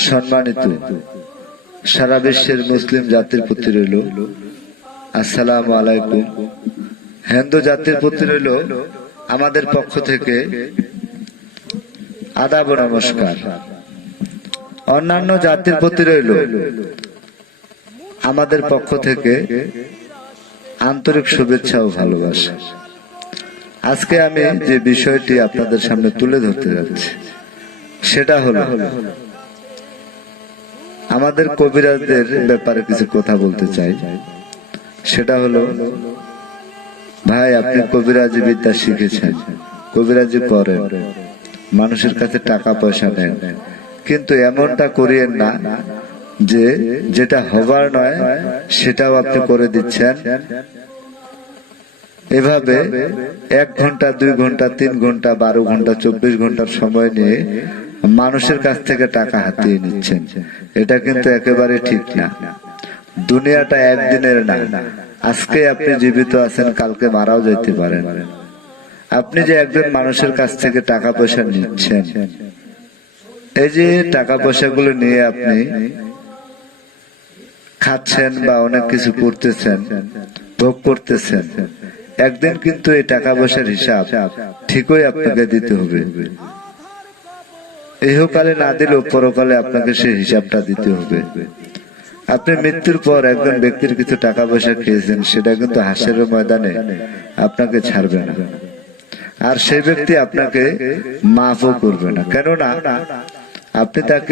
সম্মানিত সারা বিশ্বের মুসলিম জাতির প্রতি রইল আসসালামু আলাইকুম। হিন্দু জাতির প্রতি রইল আমাদের পক্ষ থেকে আদাব ও নমস্কার। অন্যান্য জাতির প্রতি রইল আমাদের পক্ষ থেকে আন্তরিক শুভেচ্ছা ও ভালোবাসা। আজকে আমি যে বিষয়টি আপনাদের সামনে তুলে ধরতে যাচ্ছি সেটা হলো আমাদের কবিরাজদের ব্যাপারে কিছু কথা বলতে চাই। সেটা হলো, ভাই আপনি কবিরাজি বিদ্যা শিখেছেন, কবিরাজি করেন, মানুষের কাছে টাকা পয়সা নেন, কিন্তু এমনটা করিয়েন না যে যেটা হবার নয় সেটাও আপনি করে দিচ্ছেন। এভাবে 1 ঘন্টা 2 ঘন্টা 3 ঘন্টা 12 ঘন্টা 24 ঘন্টার সময় নিয়ে মানুষের কাছ থেকে টাকা হাতিয়ে নিচ্ছেন। এটা কিন্তু একেবারে ঠিক না। দুনিয়াটা একদিনের না। আজকে আপনি জীবিত আছেন, কালকে মারাও যেতে পারেন। আপনি যে একজন মানুষের কাছ থেকে টাকা পয়সা নিচ্ছেন, এই যে টাকা পয়সাগুলো নিয়ে আপনি খাচ্ছেন বা অনেক কিছু করতেছেন, ভোগ করতেছেন, একদিন কিন্তু এই টাকা পয়সার হিসাব ঠিকই আপনাকে দিতে হবে। ইহকালে না দিলেও পরকালে আপনাকে সেই হিসাবটা দিতে হবে। আপনি মৃত্যুর পর একজন ব্যক্তির কিছু টাকা পয়সা খেয়েছেন, সেটা কিন্তু হাসরের ময়দানে আপনাকে ছাড়বে না, আর সেই ব্যক্তি আপনাকে মাফও করবে না। কেননা আপনি তাকে